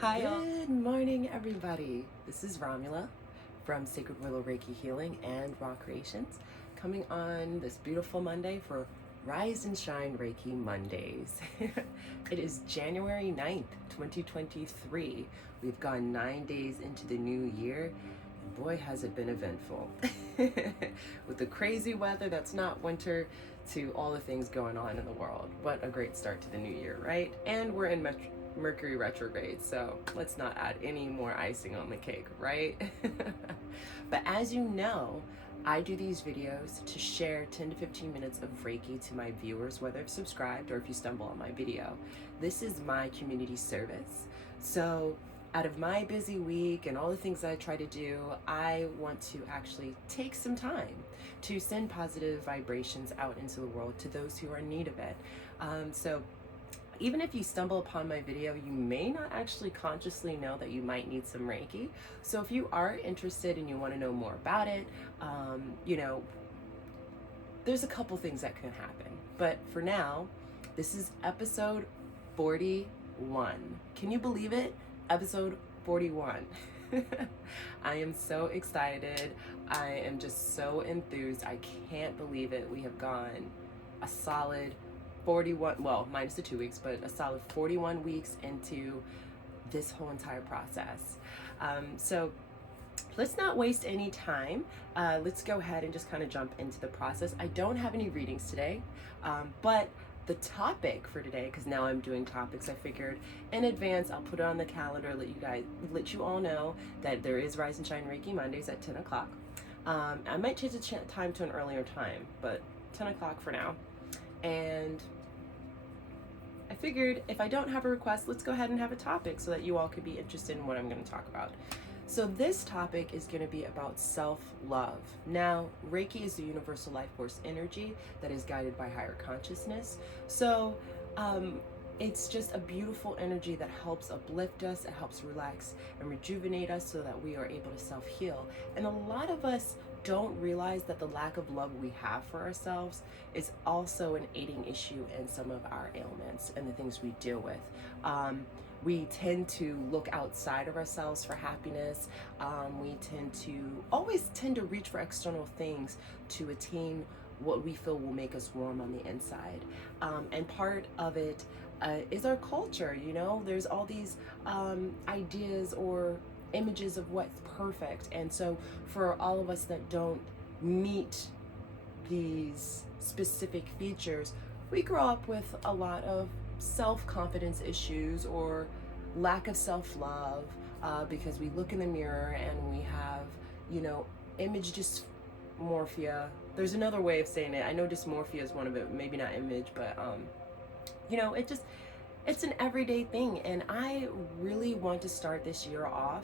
Hi, all. Good morning, everybody. This is Romula from Sacred Willow Reiki Healing and Raw Creations, coming on this beautiful Monday for Rise and Shine Reiki Mondays. It is January 9th, 2023. We've gone 9 days into the new year, and boy, has it been eventful. With the crazy weather that's not winter to all the things going on in the world. What a great start to the new year, right? And we're in Mercury retrograde, so let's not add any more icing on the cake, right? But as you know, I do these videos to share 10 to 15 minutes of Reiki to my viewers, whether you've subscribed or if you stumble on my video. This is my community service. So out of my busy week and all the things I try to do, I want to actually take some time to send positive vibrations out into the world to those who are in need of it. So even if you stumble upon my video, you may not actually consciously know that you might need some Reiki. So if you are interested and you want to know more about it, there's a couple things that can happen. But for now, this is episode 41. Can you believe it? Episode 41. I am so excited. I am just so enthused. I can't believe it. We have gone a solid 41, well, minus the 2 weeks, but a solid 41 weeks into this whole entire process. So let's not waste any time. Let's go ahead and just kind of jump into the process. I don't have any readings today, but the topic for today, because now I'm doing topics, I figured in advance I'll put it on the calendar, let you all know that there is Rise and Shine Reiki Mondays at 10 o'clock. I might change the time to an earlier time, but 10 o'clock for now. And I figured if I don't have a request, let's go ahead and have a topic so that you all could be interested in what I'm going to talk about. So this topic is going to be about self-love. Now, Reiki is the universal life force energy that is guided by higher consciousness. So it's just a beautiful energy that helps uplift us, it helps relax and rejuvenate us so that we are able to self-heal. And a lot of us don't realize that the lack of love we have for ourselves is also an aiding issue in some of our ailments and the things we deal with. We tend to look outside of ourselves for happiness. We always tend to reach for external things to attain what we feel will make us warm on the inside. And part of it is our culture. There's all these ideas or images of what's perfect, and so for all of us that don't meet these specific features, we grow up with a lot of self-confidence issues or lack of self-love, because we look in the mirror and we have image dysmorphia. There's another way of saying it. I know dysmorphia is one of it, maybe not image, but it's an everyday thing. And I really want to start this year off,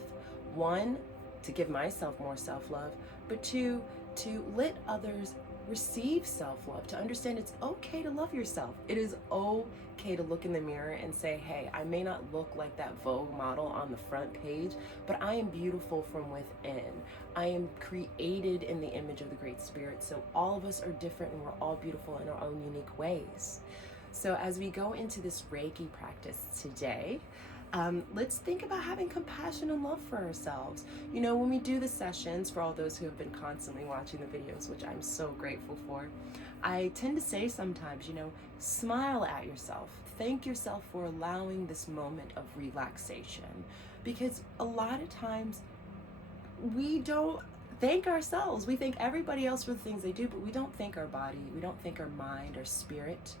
one, to give myself more self-love, but two, to let others receive self-love, to understand it's okay to love yourself. It is okay to look in the mirror and say, hey, I may not look like that Vogue model on the front page, but I am beautiful from within. I am created in the image of the Great Spirit. So all of us are different and we're all beautiful in our own unique ways. So as we go into this Reiki practice today, let's think about having compassion and love for ourselves. When we do the sessions, for all those who have been constantly watching the videos, which I'm so grateful for, I tend to say sometimes, smile at yourself. Thank yourself for allowing this moment of relaxation. Because a lot of times we don't thank ourselves. We thank everybody else for the things they do, but we don't thank our body. We don't thank our mind, our spirit,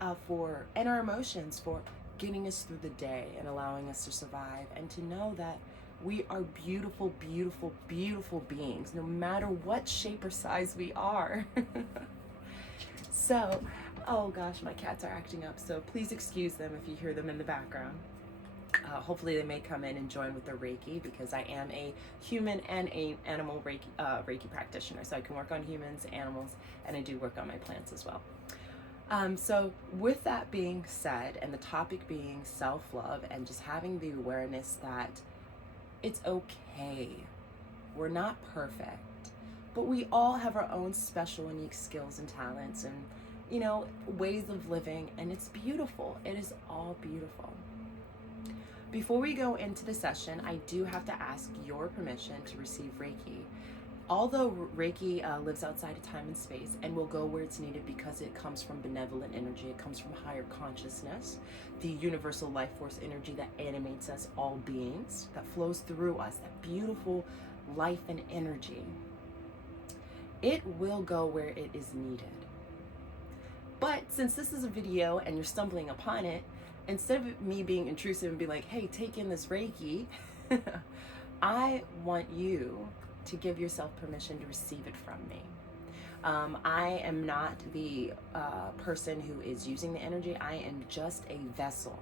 and our emotions for getting us through the day and allowing us to survive, and to know that we are beautiful, beautiful, beautiful beings, no matter what shape or size we are. So, oh gosh, my cats are acting up, so please excuse them if you hear them in the background. Hopefully they may come in and join with the Reiki, because I am a human and an animal Reiki practitioner, so I can work on humans, animals, and I do work on my plants as well. So with that being said, and the topic being self-love and just having the awareness that it's okay, we're not perfect, but we all have our own special, unique skills and talents and, ways of living, and it's beautiful. It is all beautiful. Before we go into the session, I do have to ask your permission to receive Reiki. Although Reiki lives outside of time and space and will go where it's needed because it comes from benevolent energy, it comes from higher consciousness, the universal life force energy that animates us, all beings, that flows through us, that beautiful life and energy, it will go where it is needed. But since this is a video and you're stumbling upon it, instead of me being intrusive and be like, hey, take in this Reiki, I want you to give yourself permission to receive it from me. I am not the person who is using the energy. I am just a vessel.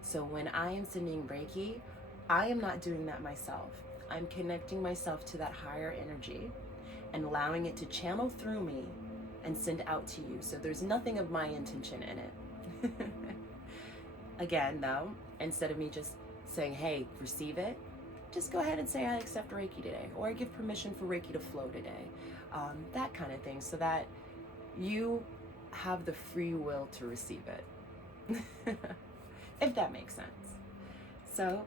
So when I am sending Reiki, I am not doing that myself. I'm connecting myself to that higher energy and allowing it to channel through me and send out to you. So there's nothing of my intention in it. Again, though, instead of me just saying, hey, receive it, just go ahead and say I accept Reiki today, or I give permission for Reiki to flow today. That kind of thing, so that you have the free will to receive it. If that makes sense. So,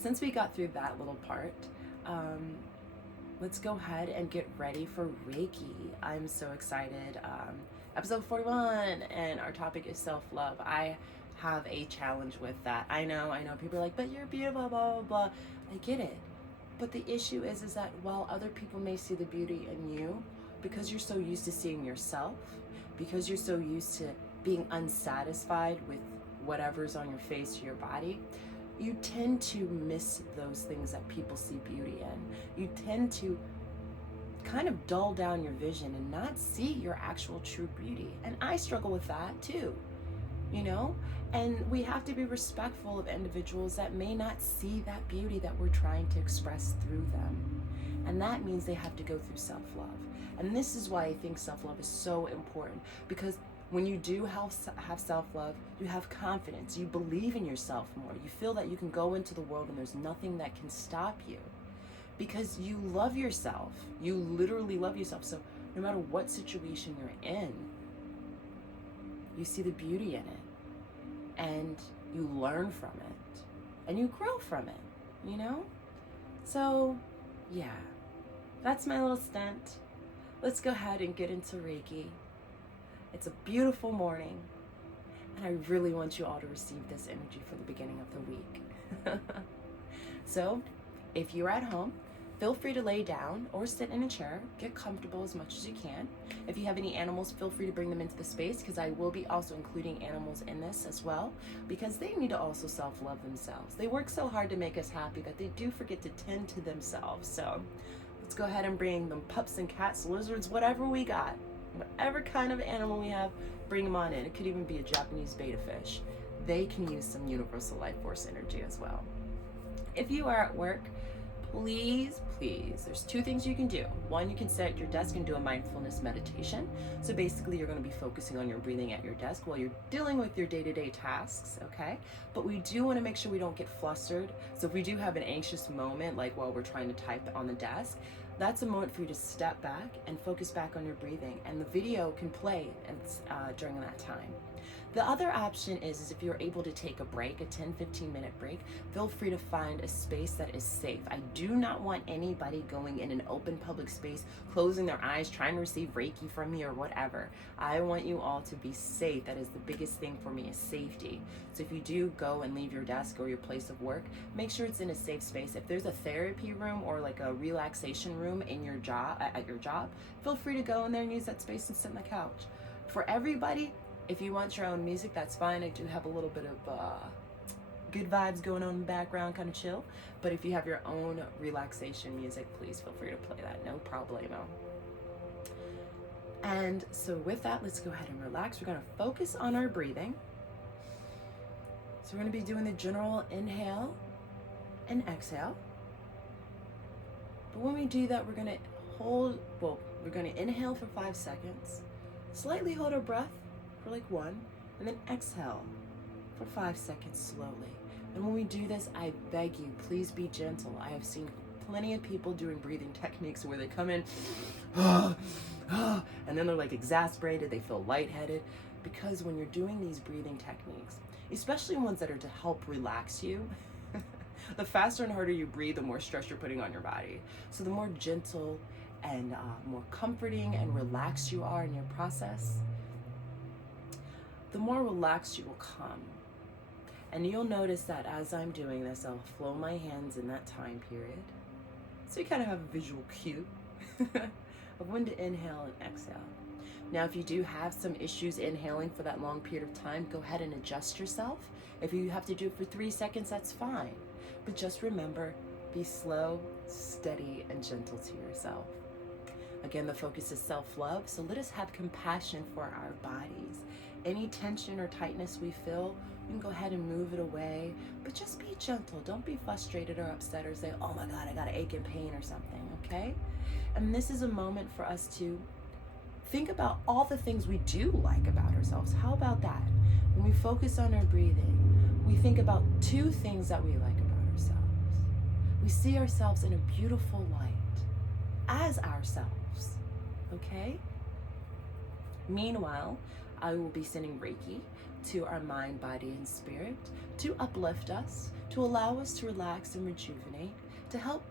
since we got through that little part, let's go ahead and get ready for Reiki. I'm so excited. Episode 41, and our topic is self-love. I have a challenge with that. I know people are like, but you're beautiful, blah, blah, blah. I get it. But the issue is that while other people may see the beauty in you, because you're so used to seeing yourself, because you're so used to being unsatisfied with whatever's on your face or your body, you tend to miss those things that people see beauty in. You tend to kind of dull down your vision and not see your actual true beauty. And I struggle with that too, you know? And we have to be respectful of individuals that may not see that beauty that we're trying to express through them. And that means they have to go through self-love. And this is why I think self-love is so important, because when you do have self-love, you have confidence, you believe in yourself more, you feel that you can go into the world and there's nothing that can stop you, because you love yourself. You literally love yourself. So no matter what situation you're in, you see the beauty in it, and you learn from it, and you grow from it, you know? So yeah, that's my little stunt. Let's go ahead and get into Reiki. It's a beautiful morning, and I really want you all to receive this energy for the beginning of the week. So if you're at home, feel free to lay down or sit in a chair. Get comfortable as much as you can. If you have any animals, feel free to bring them into the space, because I will be also including animals in this as well, because they need to also self-love themselves. They work so hard to make us happy that they do forget to tend to themselves. So let's go ahead and bring them pups and cats, lizards, whatever we got. Whatever kind of animal we have, bring them on in. It could even be a Japanese betta fish. They can use some universal life force energy as well. If you are at work, please, there's two things you can do. One, you can sit at your desk and do a mindfulness meditation. So basically you're going to be focusing on your breathing at your desk while you're dealing with your day-to-day tasks, okay? But we do want to make sure we don't get flustered. So if we do have an anxious moment, like while we're trying to type on the desk, that's a moment for you to step back and focus back on your breathing, and the video can play during that time. The other option is if you're able to take a break, a 10-15 minute break, feel free to find a space that is safe. I do not want anybody going in an open public space, closing their eyes, trying to receive Reiki from me or whatever. I want you all to be safe. That is the biggest thing for me, is safety. So if you do go and leave your desk or your place of work, make sure it's in a safe space. If there's a therapy room or like a relaxation room in your job, at your job, feel free to go in there and use that space and sit on the couch. For everybody, if you want your own music, that's fine. I do have a little bit of good vibes going on in the background, kind of chill. But if you have your own relaxation music, please feel free to play that, no problemo. And so with that, let's go ahead and relax. We're gonna focus on our breathing. So we're gonna be doing the general inhale and exhale. But when we do that, we're gonna we're gonna inhale for 5 seconds, slightly hold our breath for like 1, and then exhale for 5 seconds slowly. And when we do this, I beg you, please be gentle. I have seen plenty of people doing breathing techniques where they come in, and then they're like exasperated, they feel lightheaded. Because when you're doing these breathing techniques, especially ones that are to help relax you, the faster and harder you breathe, the more stress you're putting on your body. So the more gentle and more comforting and relaxed you are in your process, the more relaxed you will come. And you'll notice that as I'm doing this, I'll flow my hands in that time period. So you kind of have a visual cue of when to inhale and exhale. Now, if you do have some issues inhaling for that long period of time, go ahead and adjust yourself. If you have to do it for 3 seconds, that's fine. But just remember, be slow, steady, and gentle to yourself. Again, the focus is self-love, so let us have compassion for our bodies. Any tension or tightness we feel, we can go ahead and move it away, but just be gentle. Don't be frustrated or upset or say, oh my God, I got an ache and pain or something, okay? And this is a moment for us to think about all the things we do like about ourselves. How about that? When we focus on our breathing, we think about 2 things that we like about ourselves. We see ourselves in a beautiful light as ourselves, okay? Meanwhile, I will be sending Reiki to our mind, body, and spirit to uplift us, to allow us to relax and rejuvenate, to help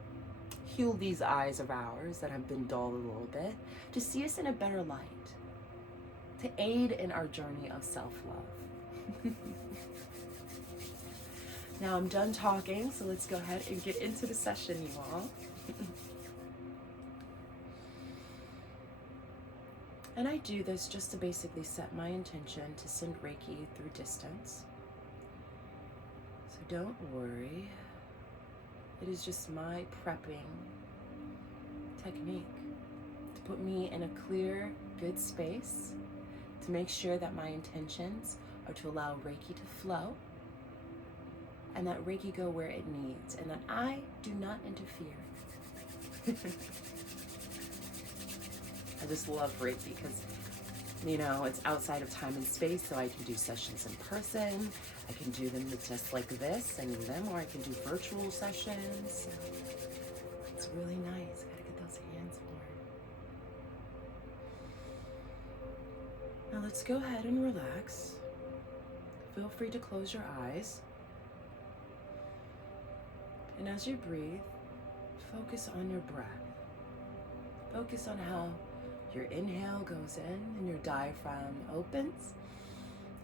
heal these eyes of ours that have been dulled a little bit, to see us in a better light, to aid in our journey of self-love. Now I'm done talking, so let's go ahead and get into the session, you all. And I do this just to basically set my intention to send Reiki through distance. So don't worry. It is just my prepping technique to put me in a clear, good space, to make sure that my intentions are to allow Reiki to flow, and that Reiki go where it needs, and that I do not interfere. I just love Reiki because, you know, it's outside of time and space, so I can do sessions in person. I can do them just like this and them, or I can do virtual sessions. So it's really nice. Gotta get those hands warm. Now let's go ahead and relax. Feel free to close your eyes. And as you breathe, focus on your breath. Focus on how your inhale goes in and your diaphragm opens,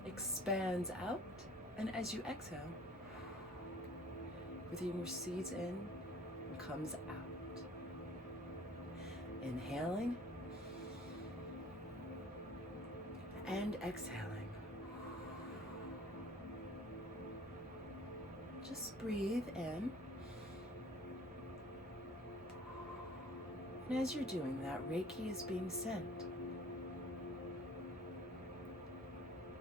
expands out, and as you exhale, everything recedes in and comes out. Inhaling and exhaling. Just breathe in. And as you're doing that, Reiki is being sent.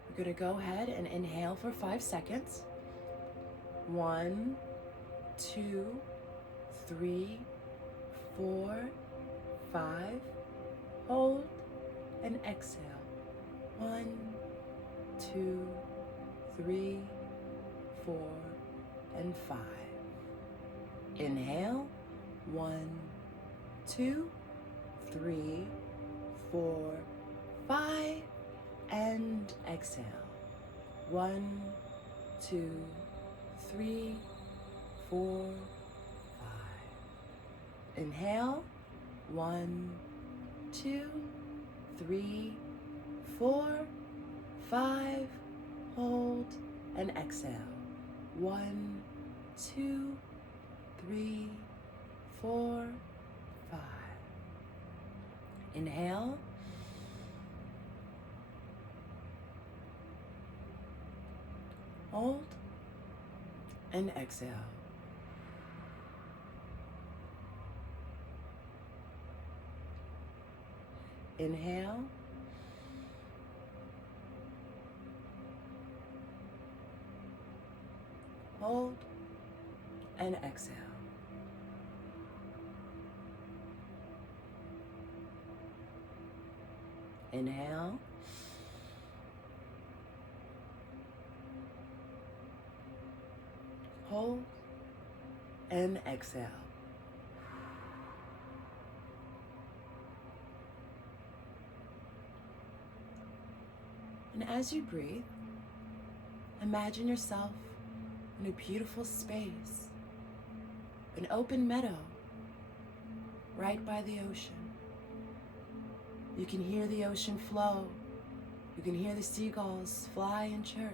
We're going to go ahead and inhale for 5 seconds. 1, 2, 3, 4, 5. Hold and exhale. 1, 2, 3, 4, and 5. Inhale. 1, 2, 3, 4, 5, and exhale. 1, 2, 3, 4, 5. Inhale. 1, 2, 3, 4, 5. Hold and exhale. 1, 2, 3, 4, 5. Inhale. Hold and exhale. Inhale. Hold and exhale. Inhale. Hold and exhale. And as you breathe, imagine yourself in a beautiful space, an open meadow right by the ocean. You can hear the ocean flow. You can hear the seagulls fly and chirp.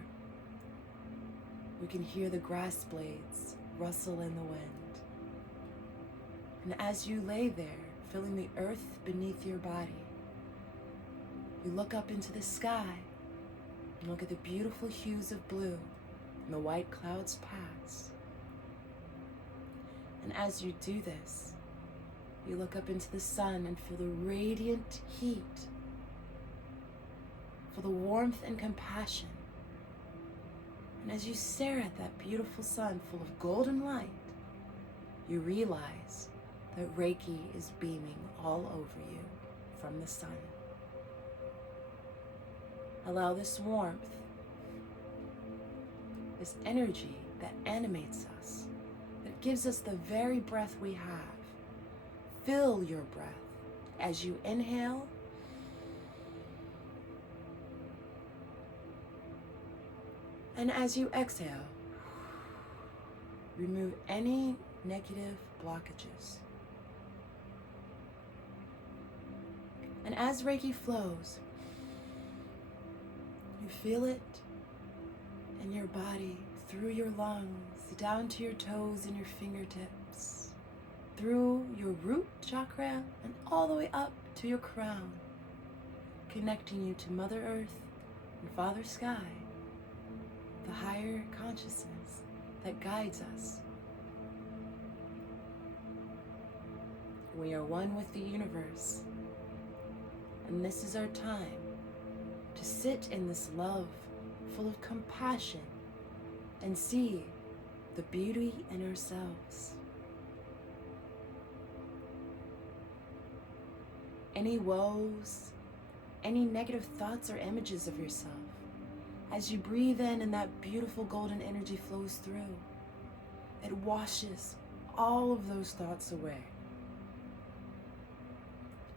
You can hear the grass blades rustle in the wind. And as you lay there, feeling the earth beneath your body, you look up into the sky and look at the beautiful hues of blue and the white clouds pass. And as you do this, you look up into the sun and feel the radiant heat, feel the warmth and compassion. And as you stare at that beautiful sun full of golden light, you realize that Reiki is beaming all over you from the sun. Allow this warmth, this energy that animates us, that gives us the very breath we have. Fill your breath as you inhale and as you exhale. Remove any negative blockages. And as Reiki flows, you feel it in your body, through your lungs, down to your toes and your fingertips, through your root chakra and all the way up to your crown, connecting you to Mother Earth and Father Sky, the higher consciousness that guides us. We are one with the universe, and this is our time to sit in this love full of compassion and see the beauty in ourselves. Any woes, any negative thoughts or images of yourself, as you breathe in and that beautiful golden energy flows through, it washes all of those thoughts away.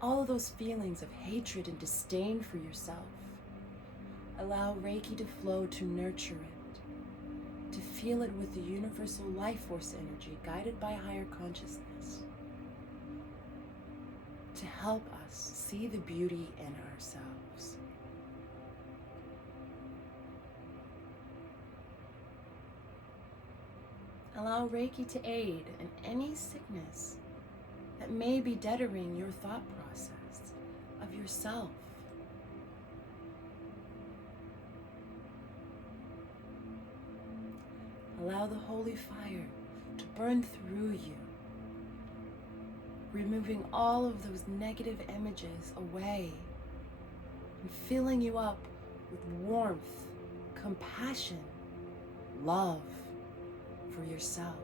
All of those feelings of hatred and disdain for yourself. Allow Reiki to flow to nurture it, to feel it with the universal life force energy guided by higher consciousness, to help us see the beauty in ourselves. Allow Reiki to aid in any sickness that may be deadening your thought process of yourself. Allow the holy fire to burn through you, removing all of those negative images away and filling you up with warmth, compassion, love for yourself.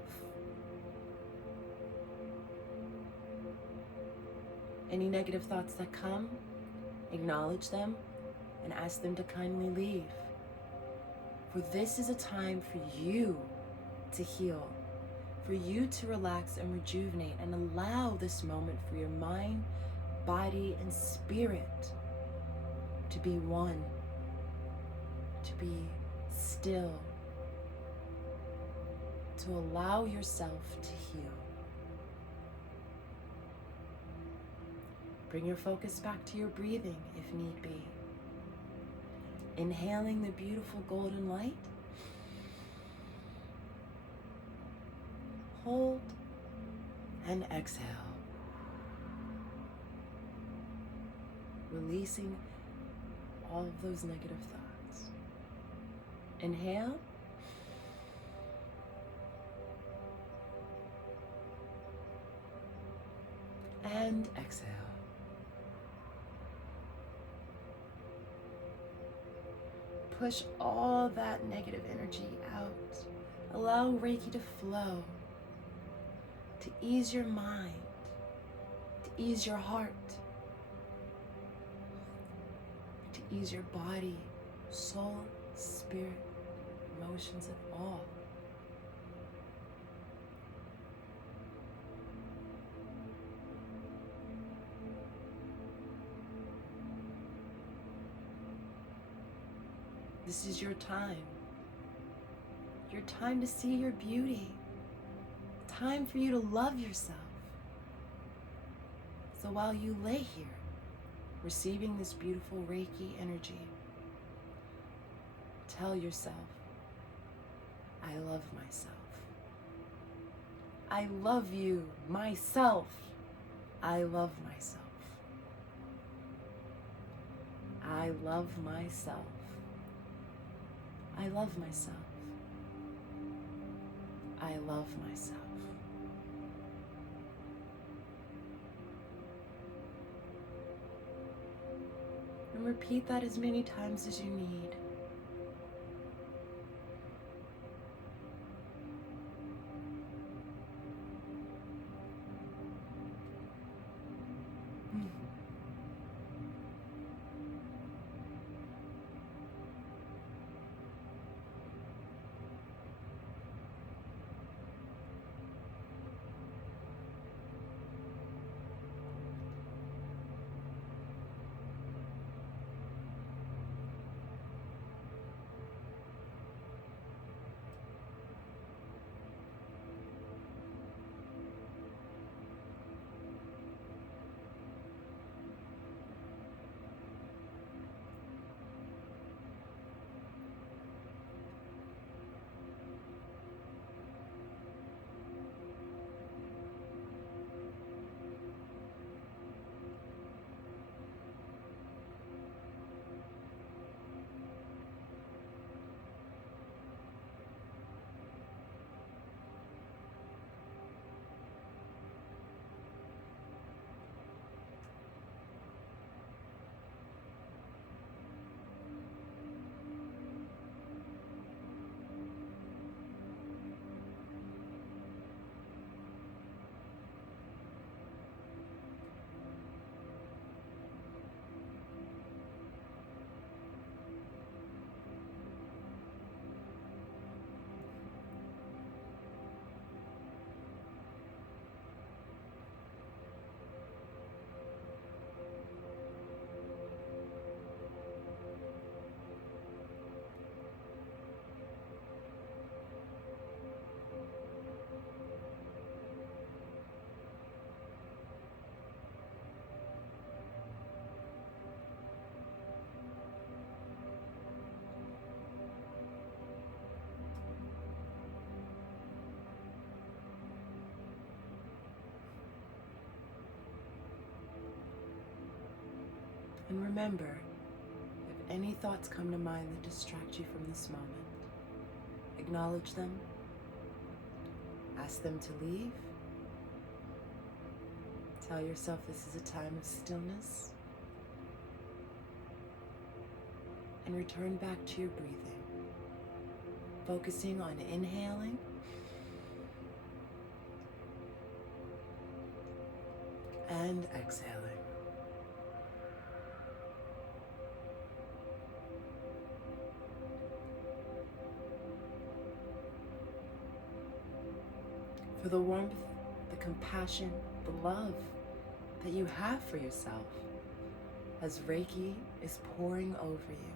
Any negative thoughts that come, acknowledge them and ask them to kindly leave. For this is a time for you to heal, for you to relax and rejuvenate and allow this moment for your mind, body, and spirit to be one, to be still, to allow yourself to heal. Bring your focus back to your breathing if need be. Inhaling the beautiful golden light. Hold and exhale. Releasing all of those negative thoughts. Inhale. And exhale. Push all that negative energy out. Allow Reiki to flow, to ease your mind, to ease your heart, to ease your body, soul, spirit, emotions, and all. This is your time. Your time to see your beauty. Time for you to love yourself. So while you lay here, receiving this beautiful Reiki energy, tell yourself, I love myself. I love you, myself. I love myself. I love myself. I love myself. I love myself. And repeat that as many times as you need. And remember, if any thoughts come to mind that distract you from this moment, acknowledge them, ask them to leave, tell yourself this is a time of stillness, and return back to your breathing, focusing on inhaling and exhaling. For the warmth, the compassion, the love that you have for yourself as Reiki is pouring over you.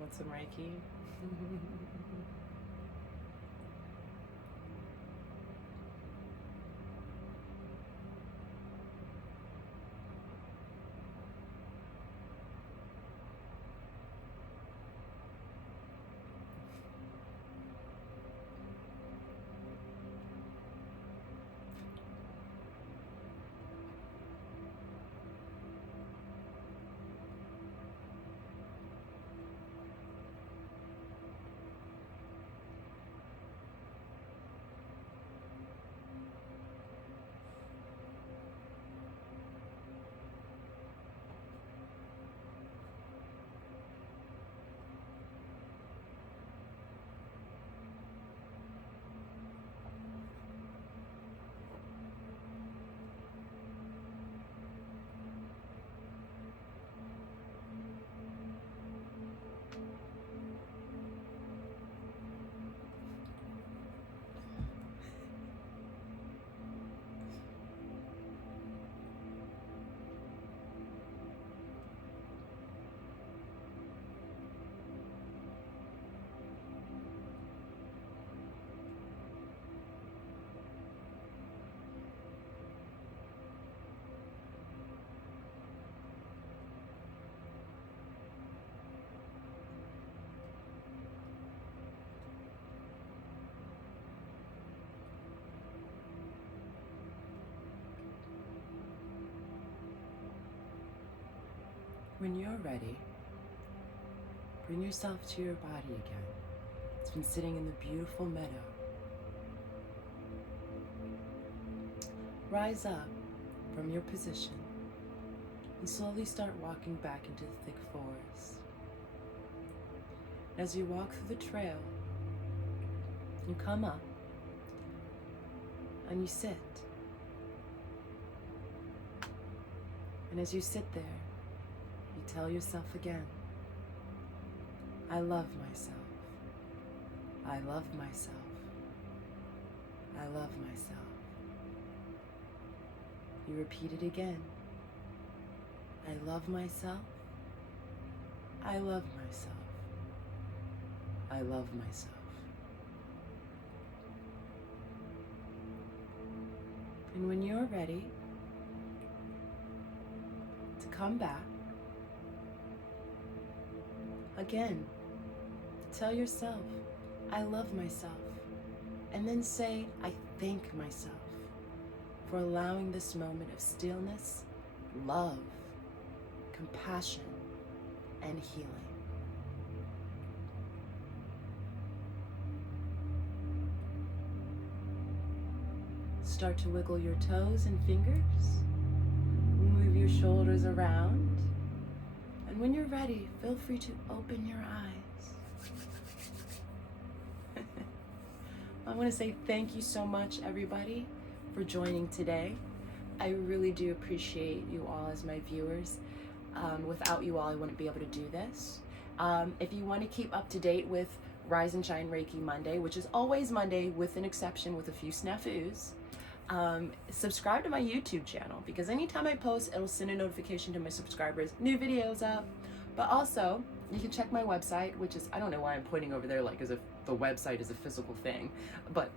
Want some Reiki? When you're ready, bring yourself to your body again. It's been sitting in the beautiful meadow. Rise up from your position and slowly start walking back into the thick forest. As you walk through the trail, you come up and you sit. And as you sit there, you tell yourself again, I love myself. I love myself. I love myself. You repeat it again. I love myself. I love myself. I love myself. And when you're ready to come back, again, tell yourself, I love myself. And then say, I thank myself for allowing this moment of stillness, love, compassion, and healing. Start to wiggle your toes and fingers. Move your shoulders around. And when you're ready, feel free to open your eyes. I want to say thank you so much, everybody, for joining today. I really do appreciate you all as my viewers. Without you all, I wouldn't be able to do this. If you want to keep up to date with Rise and Shine Reiki Monday, which is always Monday with an exception with a few snafus, subscribe to my YouTube channel, because anytime I post, it'll send a notification to my subscribers, new videos up. But also, you can check my website, which is, I don't know why I'm pointing over there like as if the website is a physical thing, but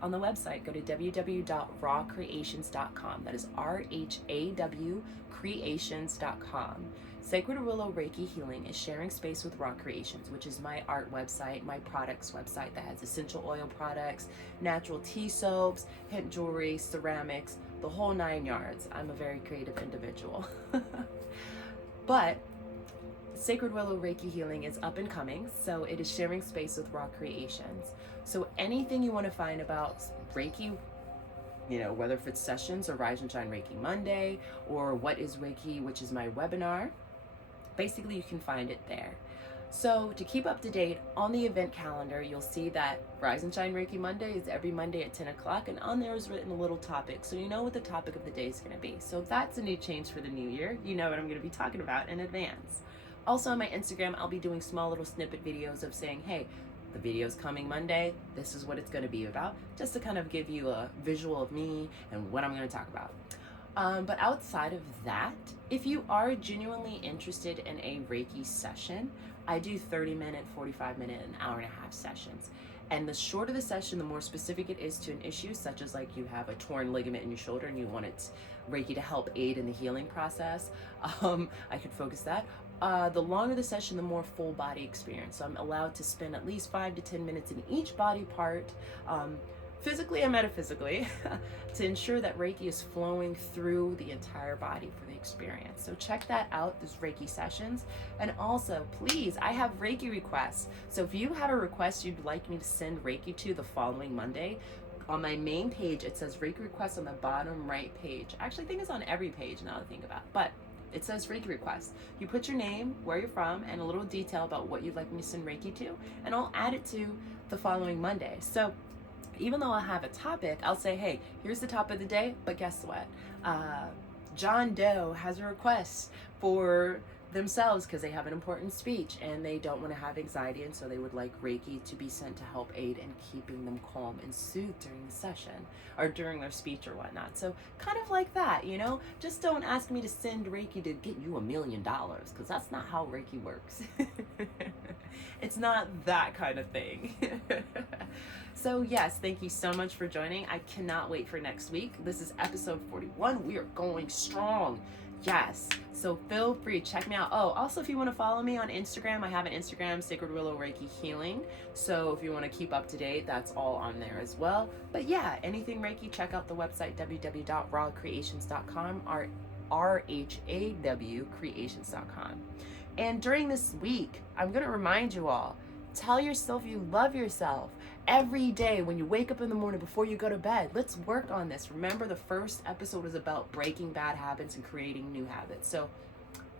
on the website, go to www.rawcreations.com. That is RHAW creations.com. Sacred Willow Reiki Healing is sharing space with Raw Creations, which is my art website, my products website that has essential oil products, natural tea soaps, hemp jewelry, ceramics, the whole 9 yards. I'm a very creative individual. But Sacred Willow Reiki Healing is up and coming, so it is sharing space with Raw Creations. So anything you want to find about Reiki, you know, whether if it's sessions or Rise and Shine Reiki Monday, or What is Reiki, which is my webinar, basically you can find it there. So to keep up to date on the event calendar, you'll see that Rise and Shine Reiki Monday is every Monday at 10 o'clock, and on there is written a little topic, so you know what the topic of the day is going to be. So that's a new change for the new year. You know what I'm going to be talking about in advance. Also on my Instagram, I'll be doing small little snippet videos of saying, hey, the video's coming Monday, this is what it's going to be about, just to kind of give you a visual of me and what I'm going to talk about. But outside of that, if you are genuinely interested in a Reiki session, I do 30-minute, 45-minute, and hour-and-a-half sessions. And the shorter the session, the more specific it is to an issue, such as like you have a torn ligament in your shoulder and you want Reiki to help aid in the healing process. I could focus that. The longer the session, the more full body experience. So I'm allowed to spend at least 5 to 10 minutes in each body part, physically and metaphysically, to ensure that Reiki is flowing through the entire body for the experience. So check that out, those Reiki sessions. And also, please, I have Reiki requests. So if you have a request you'd like me to send Reiki to the following Monday, on my main page, it says Reiki request on the bottom right page. I actually think it's on every page now to think about, but it says Reiki request. You put your name, where you're from, and a little detail about what you'd like me to send Reiki to, and I'll add it to the following Monday. So even though I'll have a topic, I'll say, hey, here's the topic of the day, but guess what? John Doe has a request for themselves because they have an important speech and they don't want to have anxiety, and so they would like Reiki to be sent to help aid in keeping them calm and soothed during the session or during their speech or whatnot. So kind of like that, you know, just don't ask me to send Reiki to get you $1 million, because that's not how Reiki works. It's not that kind of thing. So yes, thank you so much for joining. I cannot wait for next week. This is episode 41. We are going strong. Yes. So feel free to check me out. Oh, also, if you want to follow me on Instagram, I have an Instagram, Sacred Willow Reiki Healing. So if you want to keep up to date, that's all on there as well. But yeah, anything Reiki, check out the website, www.rawcreations.com. RHAWcreations.com. And during this week, I'm going to remind you all, tell yourself you love yourself. Every day when you wake up in the morning before you go to bed, let's work on this. Remember, the first episode was about breaking bad habits and creating new habits. So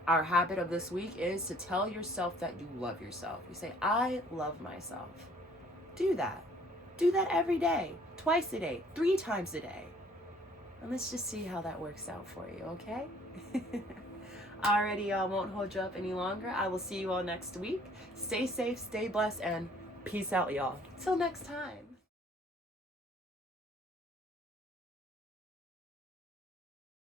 our habit of this week is to tell yourself that you love yourself. You say, I love myself. Do that. Do that every day, twice a day, 3 times a day. And let's just see how that works out for you, okay? Alrighty, y'all, won't hold you up any longer. I will see you all next week. Stay safe, stay blessed, and peace out, y'all. Till next time.